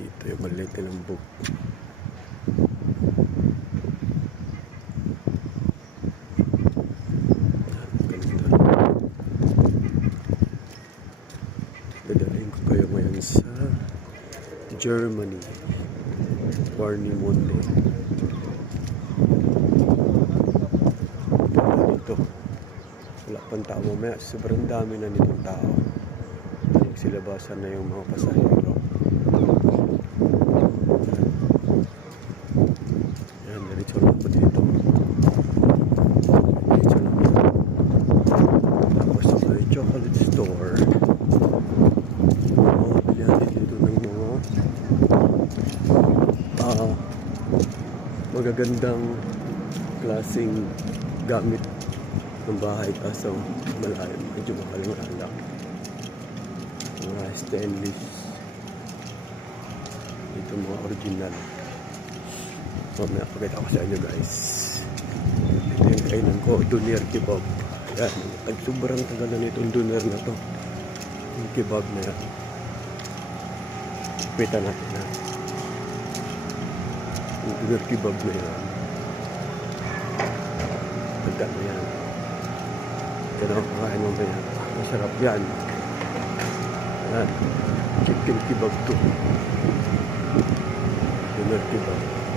dito yung maliit na lambog dadalhin ko kayo ngayon sa Germany. Barney Mundo dito. Wala pang tao mamaya. Sobrang dami na nitong tao. Nagsilabasan na yung mga pasahero. Ah, magagandang klaseng gamit ng bahay kaso malayo, medyo mahal nga lang. Mga stainless. Ito mga original. Mamaya pakita ko sa inyo guys. Ito yung kainan ko, doner kebab. Ayan, tag sobrang tagal na nitong doner na to. Yung kebab na yan. Pita natin na. Doner kebab na yan. Pagka na yan. Ang kakain mo yan. Masarap yan. Ayan. Chicken kebab to. Doner kebab.